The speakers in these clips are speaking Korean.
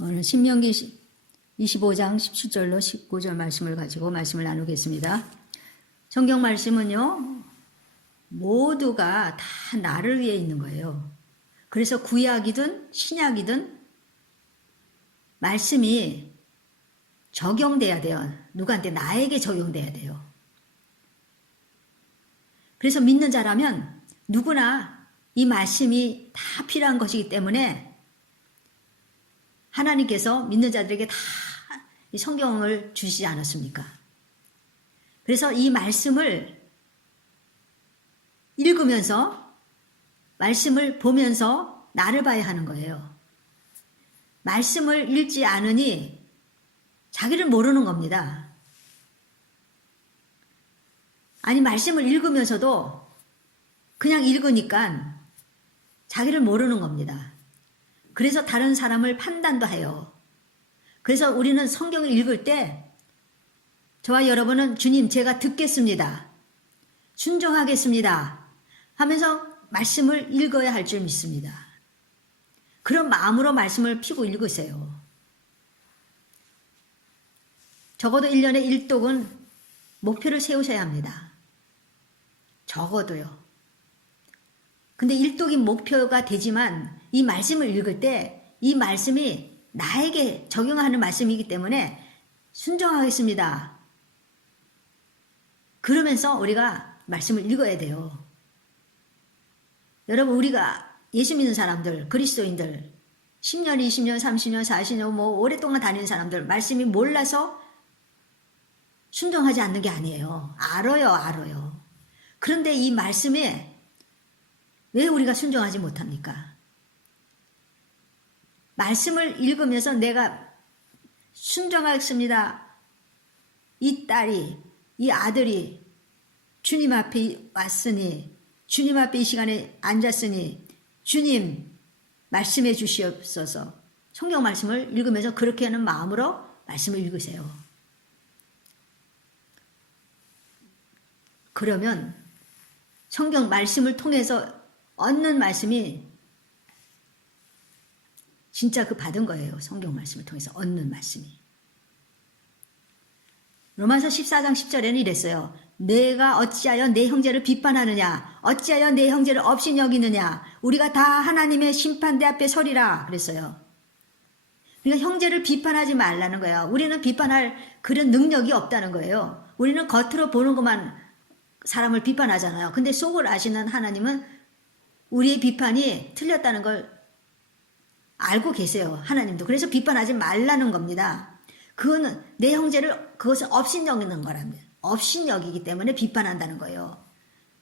오늘 신명기 25장 17절로 19절 말씀을 가지고 말씀을 나누겠습니다. 성경 말씀은요, 모두가 다 나를 위해 있는 거예요. 그래서 구약이든 신약이든 말씀이 적용돼야 돼요. 누구한테? 나에게 적용돼야 돼요. 그래서 믿는 자라면 누구나 이 말씀이 다 필요한 것이기 때문에 하나님께서 믿는 자들에게 다 이 성경을 주시지 않았습니까? 그래서 이 말씀을 읽으면서 말씀을 보면서 나를 봐야 하는 거예요. 말씀을 읽지 않으니 자기를 모르는 겁니다. 아니, 말씀을 읽으면서도 그냥 읽으니까 자기를 모르는 겁니다. 그래서 다른 사람을 판단도 해요. 그래서 우리는 성경을 읽을 때 저와 여러분은 주님, 제가 듣겠습니다. 순종하겠습니다. 하면서 말씀을 읽어야 할 줄 믿습니다. 그런 마음으로 말씀을 피고 읽으세요. 적어도 1년에 1독은 목표를 세우셔야 합니다. 적어도요. 근데 1독이 목표가 되지만 이 말씀을 읽을 때 이 말씀이 나에게 적용하는 말씀이기 때문에 순종하겠습니다. 그러면서 우리가 말씀을 읽어야 돼요. 여러분, 우리가 예수 믿는 사람들, 그리스도인들 10년, 20년, 30년, 40년 뭐 오랫동안 다니는 사람들 말씀이 몰라서 순종하지 않는 게 아니에요. 알아요. 그런데 이 말씀에 왜 우리가 순종하지 못합니까? 말씀을 읽으면서 내가 순종하겠습니다. 이 딸이, 이 아들이 주님 앞에 왔으니, 주님 앞에 이 시간에 앉았으니 주님 말씀해 주시옵소서. 성경 말씀을 읽으면서 그렇게 하는 마음으로 말씀을 읽으세요. 그러면 성경 말씀을 통해서 얻는 말씀이 진짜 그 받은 거예요. 성경 말씀을 통해서 얻는 말씀이. 로마서 14장 10절에는 이랬어요. 내가 어찌하여 내 형제를 비판하느냐? 어찌하여 내 형제를 업신여기느냐? 우리가 다 하나님의 심판대 앞에 서리라 그랬어요. 그러니까 형제를 비판하지 말라는 거예요. 우리는 비판할 그런 능력이 없다는 거예요. 우리는 겉으로 보는 것만 사람을 비판하잖아요. 근데 속을 아시는 하나님은 우리의 비판이 틀렸다는 걸 알고 계세요. 하나님도. 그래서 비판하지 말라는 겁니다. 그거는 내 형제를 그것을 업신여기는 거랍니다. 업신여기기 때문에 비판한다는 거예요.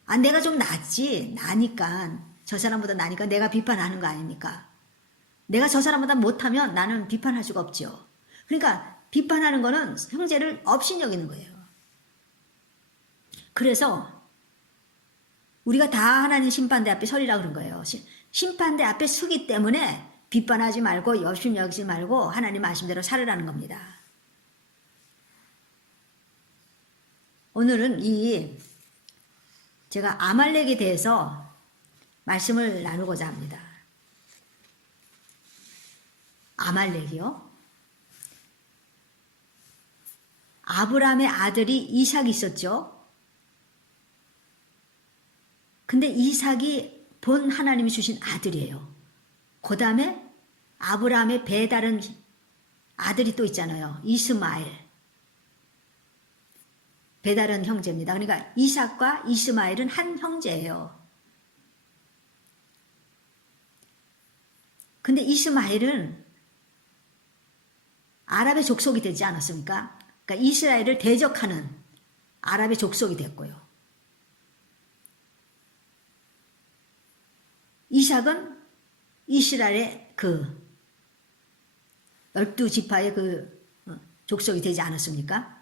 아, 내가 좀 낫지. 나니까. 저 사람보다 나니까 내가 비판하는 거 아닙니까? 내가 저 사람보다 못하면 나는 비판할 수가 없죠. 그러니까 비판하는 거는 형제를 업신여기는 거예요. 그래서 우리가 다 하나님 심판대 앞에 서리라 그런 거예요. 심판대 앞에 서기 때문에 비판하지 말고 업신여기지 말고 하나님 말씀대로 살으라는 겁니다. 오늘은 제가 아말렉에 대해서 말씀을 나누고자 합니다. 아말렉이요? 아브라함의 아들이 이삭이 있었죠. 근데 이삭이 본 하나님이 주신 아들이에요. 그 다음에 아브라함의 배다른 아들이 또 있잖아요. 이스마엘. 배다른 형제입니다. 그러니까 이삭과 이스마엘은 한 형제예요. 근데 이스마엘은 아랍의 족속이 되지 않았습니까? 그러니까 이스라엘을 대적하는 아랍의 족속이 됐고요. 이삭은 이스라엘의 그 12지파의 그 족속이 되지 않았습니까?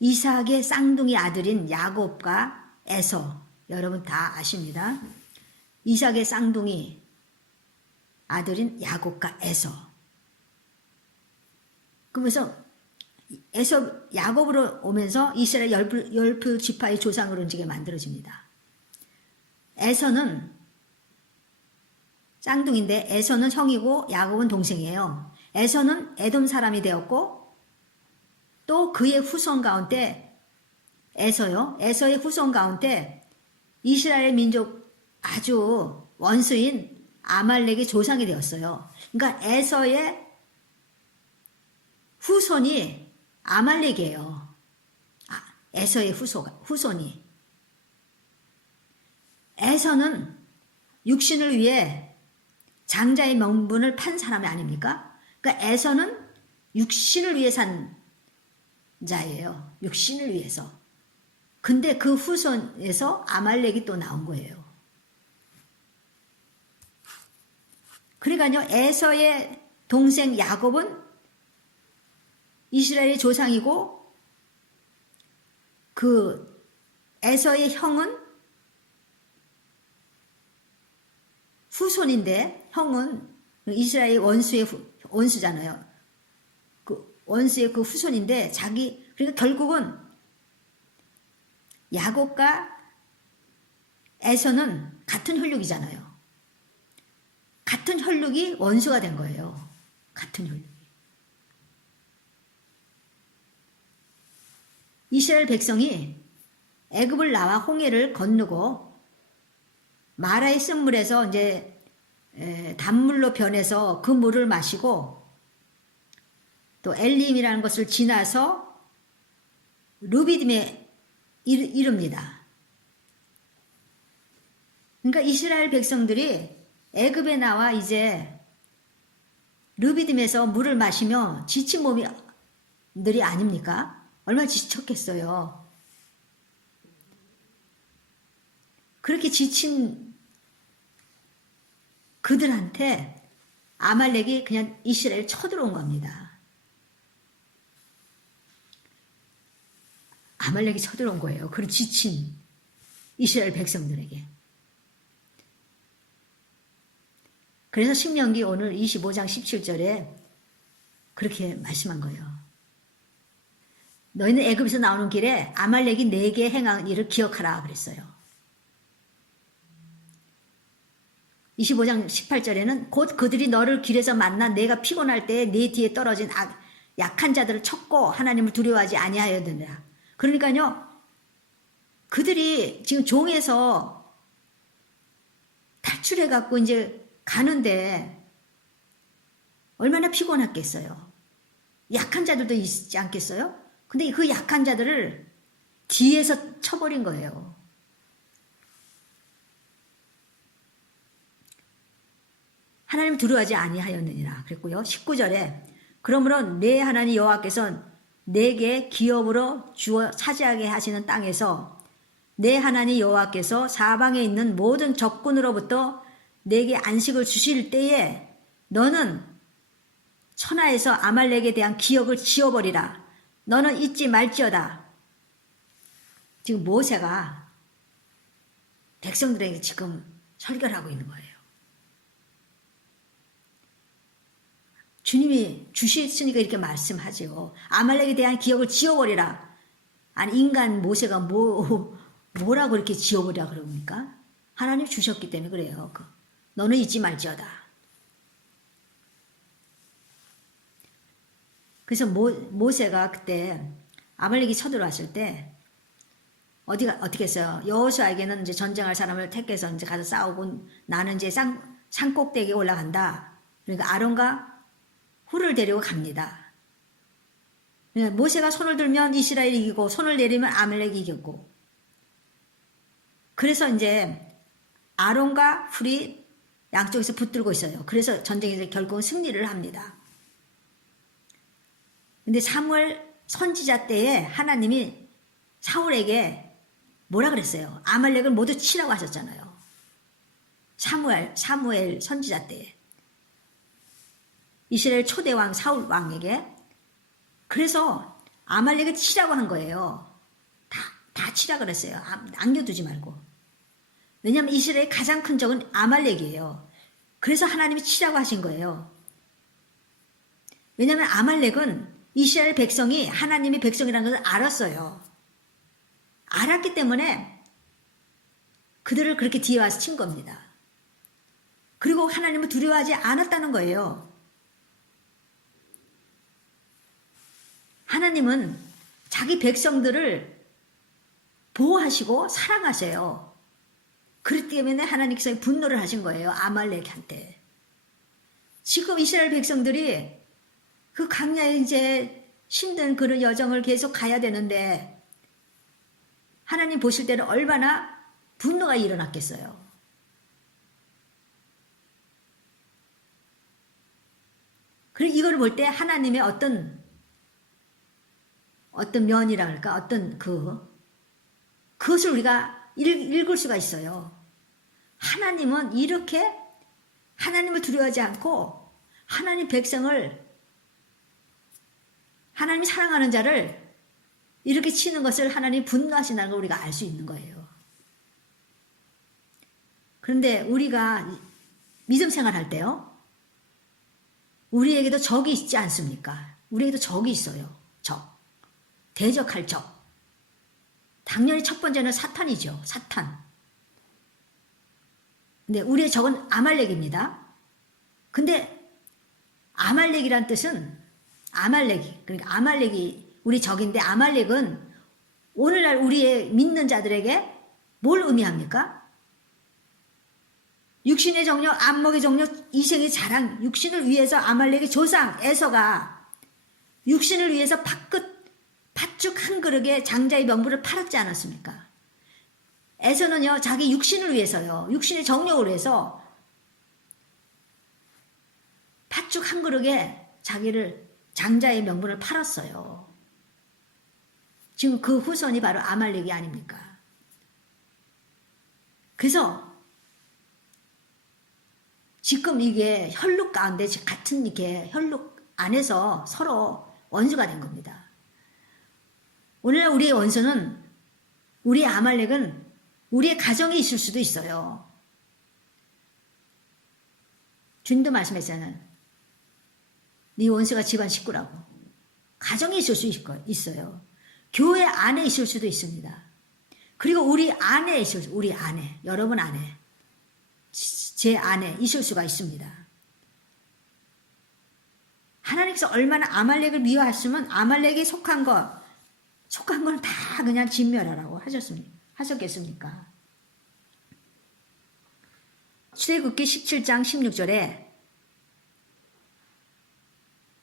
이삭의 쌍둥이 아들인 야곱과 에서, 여러분 다 아십니다. 이삭의 쌍둥이 아들인 야곱과 에서. 그러면서 에서 야곱으로 오면서 이스라엘 12지파의 조상으로 이제 만들어집니다. 에서는 쌍둥이인데 에서는 형이고 야곱은 동생이에요. 에서는 에돔 사람이 되었고 또 그의 후손 가운데 에서의 후손 가운데 이스라엘 민족 아주 원수인 아말렉의 조상이 되었어요. 그러니까 에서의 후손이 아말렉이에요. 에서의 후손이. 에서는 육신을 위해 장자의 명분을 판 사람이 아닙니까? 그러니까 에서는 육신을 위해 산 자예요. 육신을 위해서. 근데 그 후손에서 아말렉이 또 나온 거예요. 그러니까요, 에서의 동생 야곱은 이스라엘의 조상이고 그 에서의 형은 후손인데 형은 이스라엘 원수잖아요. 그 원수의 그 후손인데 그러니까 결국은 야곱과 에서는 같은 혈육이잖아요. 같은 혈육이 원수가 된 거예요. 같은 혈육이. 이스라엘 백성이 애굽을 나와 홍해를 건너고 마라의 쓴물에서 이제 단물로 변해서 그 물을 마시고 또 엘림이라는 것을 지나서 르비딤에 이릅니다. 그러니까 이스라엘 백성들이 애굽에 나와 이제 르비딤에서 물을 마시며 지친 몸들이 아닙니까? 얼마나 지쳤겠어요. 그렇게 지친 그들한테 아말렉이 그냥 이스라엘 쳐들어온 겁니다. 아말렉이 쳐들어온 거예요. 그런 지친 이스라엘 백성들에게. 그래서 신명기 오늘 25장 17절에 그렇게 말씀한 거예요. 너희는 애굽에서 나오는 길에 아말렉이 네게 행한 일을 기억하라 그랬어요. 25장 18절에는 곧 그들이 너를 길에서 만나 내가 피곤할 때에 네 뒤에 떨어진 약한 자들을 쳤고 하나님을 두려워하지 아니하였느니라. 그러니까요, 그들이 지금 종에서 탈출해갖고 이제 가는데 얼마나 피곤했겠어요. 약한 자들도 있지 않겠어요? 근데 그 약한 자들을 뒤에서 쳐버린 거예요. 하나님 두려워하지 아니하였느니라 그랬고요. 19절에 그러므로 내 하나님 여호와께서 내게 기업으로 주어 차지하게 하시는 땅에서 내 하나님 여호와께서 사방에 있는 모든 적군으로부터 내게 안식을 주실 때에 너는 천하에서 아말렉에 대한 기억을 지워버리라. 너는 잊지 말지어다. 지금 모세가 백성들에게 지금 설교를 하고 있는 거예요. 주님이 주셨으니까 이렇게 말씀하죠. 아말렉에 대한 기억을 지워버리라. 아니 인간 모세가 뭐라고 이렇게 지워버리라 그럽니까? 하나님 주셨기 때문에 그래요. 너는 잊지 말지어다. 그래서 모세가 그때 아말렉이 쳐들어왔을 때 어떻게 했어요? 여호수아에게는 이제 전쟁할 사람을 택해서 이제 가서 싸우고 나는 이제 산 꼭대기에 올라간다. 그러니까 아론과 훌을 데리고 갑니다. 모세가 손을 들면 이스라엘이 이기고 손을 내리면 아말렉이 이겼고, 그래서 이제 아론과 훌이 양쪽에서 붙들고 있어요. 그래서 전쟁에서 결국은 승리를 합니다. 근데 사무엘 선지자 때에 하나님이 사울에게 뭐라 그랬어요? 아말렉을 모두 치라고 하셨잖아요. 사무엘 선지자 때에. 이스라엘 초대왕 사울 왕에게. 그래서 아말렉을 치라고 한 거예요. 다 치라 그랬어요. 남겨두지 말고. 왜냐하면 이스라엘의 가장 큰 적은 아말렉이에요. 그래서 하나님이 치라고 하신 거예요. 왜냐하면 아말렉은 이스라엘 백성이 하나님의 백성이라는 것을 알았어요. 알았기 때문에 그들을 그렇게 뒤에 와서 친 겁니다. 그리고 하나님을 두려워하지 않았다는 거예요. 하나님은 자기 백성들을 보호하시고 사랑하세요. 그렇기 때문에 하나님께서 분노를 하신 거예요. 아말렉한테. 지금 이스라엘 백성들이 그 광야에 이제 힘든 그런 여정을 계속 가야 되는데 하나님 보실 때는 얼마나 분노가 일어났겠어요. 그리고 이걸 볼 때 하나님의 어떤 면이라 할까? 그것을 우리가 읽을 수가 있어요. 하나님은 이렇게 하나님을 두려워하지 않고 하나님 백성을, 하나님이 사랑하는 자를 이렇게 치는 것을 하나님 분노하신다는 걸 우리가 알 수 있는 거예요. 그런데 우리가 믿음 생활할 때요, 우리에게도 적이 있지 않습니까? 우리에게도 적이 있어요. 적. 대적할 적. 당연히 첫 번째는 사탄이죠. 사탄. 근데 우리의 적은 아말렉입니다. 근데 아말렉이란 뜻은 그러니까 아말렉이 우리 적인데 아말렉은 오늘날 우리의 믿는 자들에게 뭘 의미합니까? 육신의 정력, 안목의 정력, 이생의 자랑, 육신을 위해서 아말렉의 조상 에서가 육신을 위해서 팥죽 한 그릇에 장자의 명분을 팔았지 않았습니까? 에서는요, 자기 육신을 위해서요, 육신의 정력을 위해서 팥죽 한 그릇에 자기를 장자의 명분을 팔았어요. 지금 그 후손이 바로 아말렉이 아닙니까? 그래서 지금 이게 혈육 가운데 같은 이렇게 혈육 안에서 서로 원수가 된 겁니다. 오늘날 우리의 원수는, 우리의 아말렉은 우리의 가정에 있을 수도 있어요. 주님도 말씀했잖아요. 네 원수가 집안 식구라고. 가정에 있을 수 있어요. 교회 안에 있을 수도 있습니다. 그리고 우리 안에 우리 안에, 여러분 안에, 제 안에 있을 수가 있습니다. 하나님께서 얼마나 아말렉을 미워하시면 아말렉에 속한 건 다 그냥 진멸하라고 하셨겠습니까? 출애굽기 17장 16절에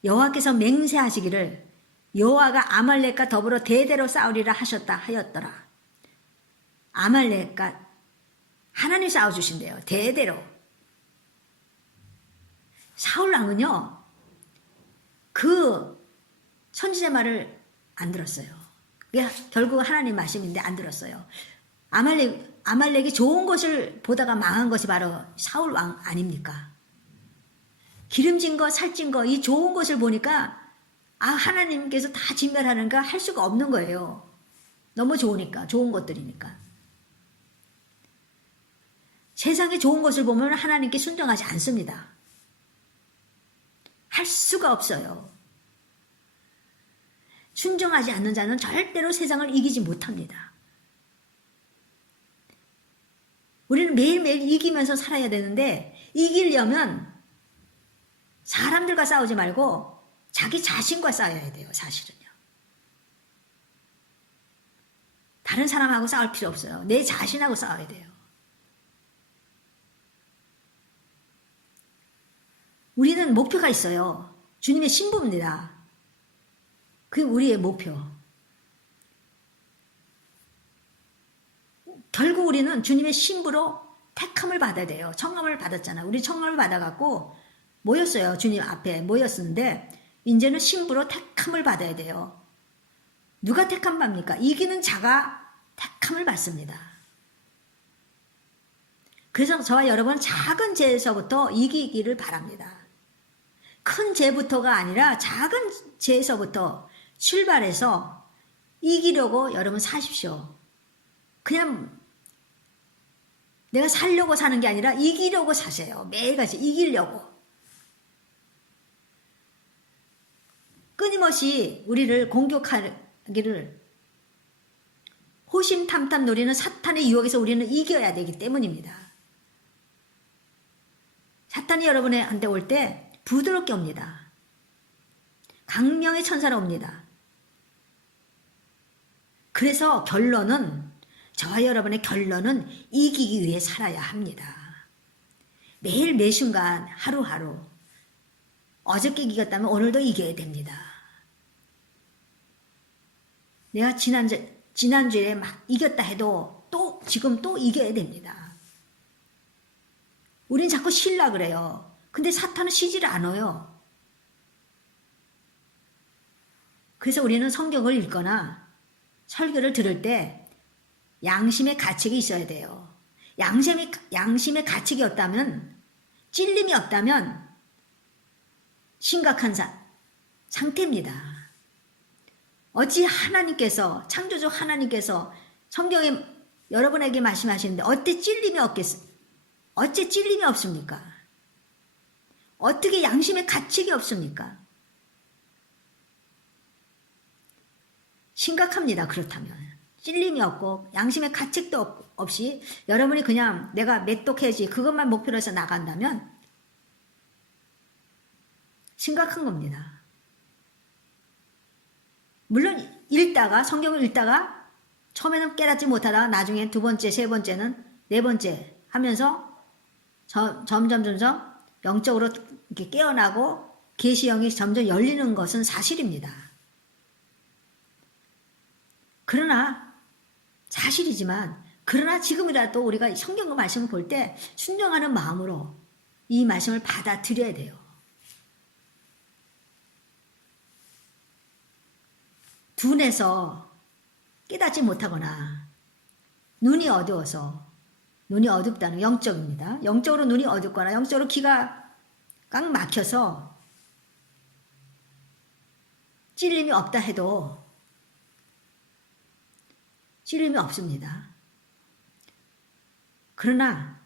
여호와께서 맹세하시기를 여호와가 아말렉과 더불어 대대로 싸우리라 하였더라. 아말렉과 하나님 싸워주신대요. 대대로. 사울 왕은요, 그 선지자 말을 안 들었어요. 결국 하나님 말씀인데 안 들었어요. 아말렉이 좋은 것을 보다가 망한 것이 바로 사울 왕 아닙니까? 기름진 거, 살찐 거, 이 좋은 것을 보니까 하나님께서 다 진멸하는가 할 수가 없는 거예요. 너무 좋으니까, 좋은 것들이니까. 세상에 좋은 것을 보면 하나님께 순종하지 않습니다. 할 수가 없어요. 순종하지 않는 자는 절대로 세상을 이기지 못합니다. 우리는 매일매일 이기면서 살아야 되는데, 이기려면 사람들과 싸우지 말고 자기 자신과 싸워야 돼요. 사실은요. 다른 사람하고 싸울 필요 없어요. 내 자신하고 싸워야 돼요. 우리는 목표가 있어요. 주님의 신부입니다. 그게 우리의 목표. 결국 우리는 주님의 신부로 택함을 받아야 돼요. 청함을 받았잖아. 우리 청함을 받아갖고 모였어요. 주님 앞에 모였었는데 이제는 신부로 택함을 받아야 돼요. 누가 택함 받습니까? 이기는 자가 택함을 받습니다. 그래서 저와 여러분은 작은 죄에서부터 이기기를 바랍니다. 큰 죄부터가 아니라 작은 죄에서부터 출발해서 이기려고 여러분 사십시오. 그냥 내가 살려고 사는 게 아니라 이기려고 사세요. 매일같이 이기려고. 끊임없이 우리를 공격하기를 호심탐탐 노리는 사탄의 유혹에서 우리는 이겨야 되기 때문입니다. 사탄이 여러분한테 올 때 부드럽게 옵니다. 강령의 천사로 옵니다. 그래서 결론은, 저와 여러분의 결론은 이기기 위해 살아야 합니다. 매일 매 순간 하루하루 어저께 이겼다면 오늘도 이겨야 됩니다. 내가 지난주에 막 이겼다 해도 또 지금 또 이겨야 됩니다. 우린 자꾸 쉬려고 그래요. 근데 사탄은 쉬지를 않아요. 그래서 우리는 성경을 읽거나 설교를 들을 때 양심의 가책이 있어야 돼요. 양심의 가책이 없다면, 찔림이 없다면 심각한 상태입니다. 어찌 하나님께서, 창조주 하나님께서 성경에 여러분에게 말씀하시는데 어째 찔림이 없습니까? 어떻게 양심의 가책이 없습니까? 심각합니다. 그렇다면 찔림이 없고 양심의 가책도 없이 여러분이 그냥 내가 맷독해야지 그것만 목표로 해서 나간다면 심각한 겁니다. 물론 성경을 읽다가 처음에는 깨닫지 못하다가 나중에 두 번째, 세 번째는 네 번째 하면서 점점 영적으로 이렇게 깨어나고 계시형이 점점 열리는 것은 사실입니다. 그러나 지금이라도 우리가 성경 말씀을 볼 때 순종하는 마음으로 이 말씀을 받아들여야 돼요. 둔해서 깨닫지 못하거나 눈이 어둡다는 영적입니다. 영적으로 눈이 어둡거나 영적으로 기가 꽉 막혀서 찔림이 없다 해도 찔림이 없습니다. 그러나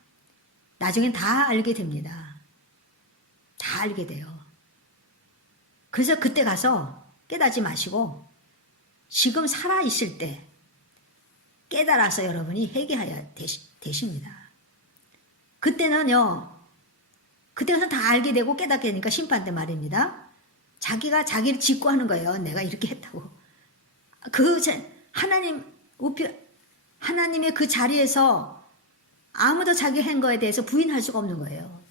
나중엔 다 알게 됩니다. 다 알게 돼요. 그래서 그때 가서 깨닫지 마시고 지금 살아있을 때 깨달아서 여러분이 회개해야 되십니다. 그때는요, 그때 가서 다 알게 되고 깨닫게 되니까 심판 때 말입니다. 자기가 자기를 짓고 하는 거예요. 내가 이렇게 했다고. 하나님의 그 자리에서 아무도 자기 한 거에 대해서 부인할 수가 없는 거예요.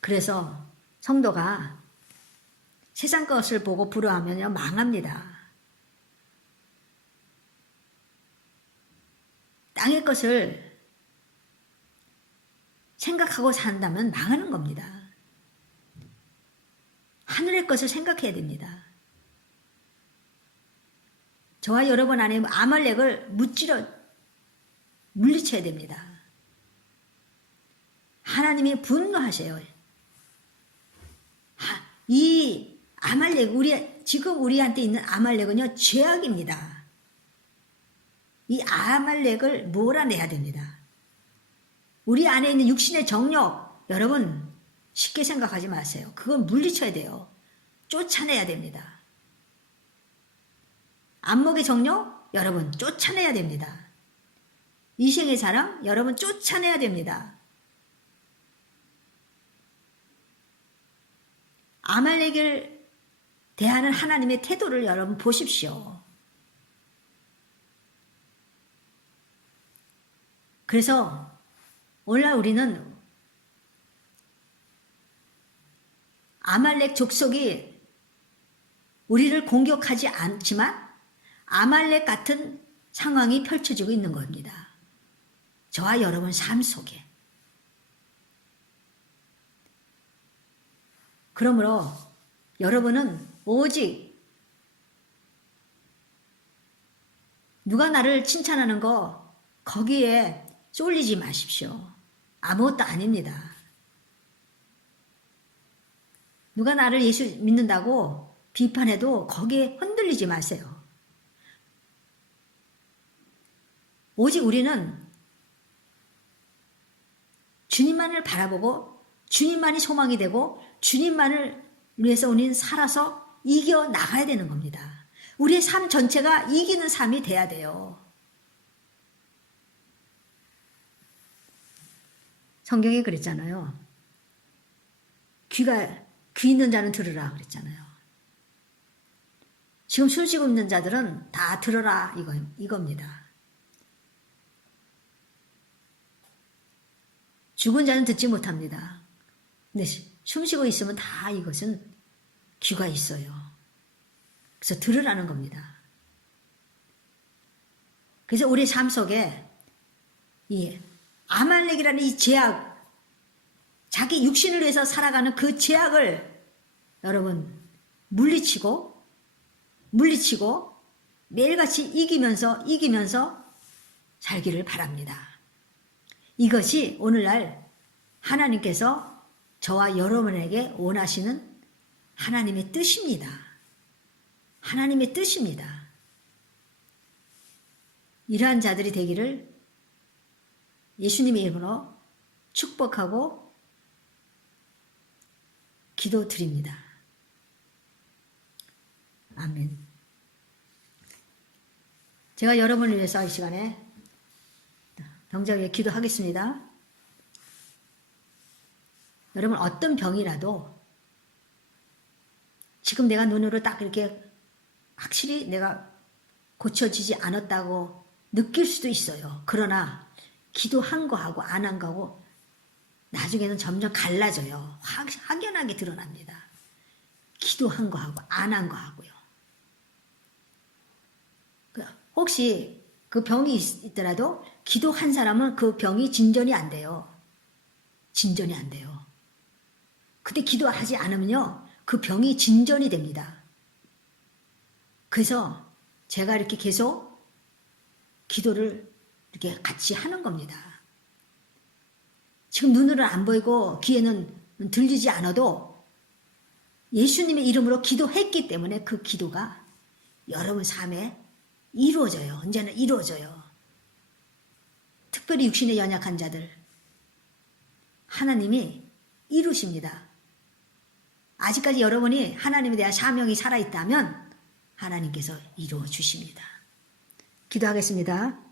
그래서 성도가 세상 것을 보고 부러워하면요, 망합니다. 땅의 것을 생각하고 산다면 망하는 겁니다. 하늘의 것을 생각해야 됩니다. 저와 여러분 안에 아말렉을 물리쳐야 됩니다. 하나님이 분노하세요. 이 아말렉, 지금 우리한테 있는 아말렉은요, 죄악입니다. 이 아말렉을 몰아내야 됩니다. 우리 안에 있는 육신의 정욕, 여러분 쉽게 생각하지 마세요. 그건 물리쳐야 돼요. 쫓아내야 됩니다. 안목의 정욕, 여러분 쫓아내야 됩니다. 이생의 사랑, 여러분 쫓아내야 됩니다. 아말렉을 대하는 하나님의 태도를 여러분 보십시오. 그래서 오늘날 우리는 아말렉 족속이 우리를 공격하지 않지만 아말렉 같은 상황이 펼쳐지고 있는 겁니다. 저와 여러분 삶 속에. 그러므로 여러분은 오직 누가 나를 칭찬하는 거 거기에 쏠리지 마십시오. 아무것도 아닙니다. 누가 나를 예수 믿는다고 비판해도 거기에 흔들리지 마세요. 오직 우리는 주님만을 바라보고 주님만이 소망이 되고 주님만을 위해서 우리는 살아서 이겨나가야 되는 겁니다. 우리의 삶 전체가 이기는 삶이 돼야 돼요. 성경에 그랬잖아요. 귀 있는 자는 들으라 그랬잖아요. 지금 숨쉬고 있는 자들은 다 들어라 이겁니다. 죽은 자는 듣지 못합니다. 근데 숨쉬고 있으면 다 이것은 귀가 있어요. 그래서 들으라는 겁니다. 그래서 우리 삶 속에 이 아말렉이라는 이 죄악, 자기 육신을 위해서 살아가는 그 죄악을 여러분 물리치고 매일같이 이기면서 살기를 바랍니다. 이것이 오늘날 하나님께서 저와 여러분에게 원하시는 하나님의 뜻입니다. 하나님의 뜻입니다. 이러한 자들이 되기를 예수님의 이름으로 축복하고 기도드립니다. 아멘. 제가 여러분을 위해서 이 시간에 병자 위에 기도하겠습니다. 여러분 어떤 병이라도 지금 내가 눈으로 딱 이렇게 확실히 내가 고쳐지지 않았다고 느낄 수도 있어요. 그러나 기도한 거하고 안 한 거하고 나중에는 점점 갈라져요. 확연하게 드러납니다. 기도한 거하고 안 한 거하고요. 혹시 그 병이 있더라도 기도한 사람은 그 병이 진전이 안 돼요. 진전이 안 돼요. 근데 기도하지 않으면요. 그 병이 진전이 됩니다. 그래서 제가 이렇게 계속 기도를 이렇게 같이 하는 겁니다. 지금 눈으로는 안 보이고 귀에는 들리지 않아도 예수님의 이름으로 기도했기 때문에 그 기도가 여러분 삶에 이루어져요. 언제나 이루어져요. 특별히 육신에 연약한 자들 하나님이 이루십니다. 아직까지 여러분이 하나님에 대한 사명이 살아있다면 하나님께서 이루어 주십니다. 기도하겠습니다.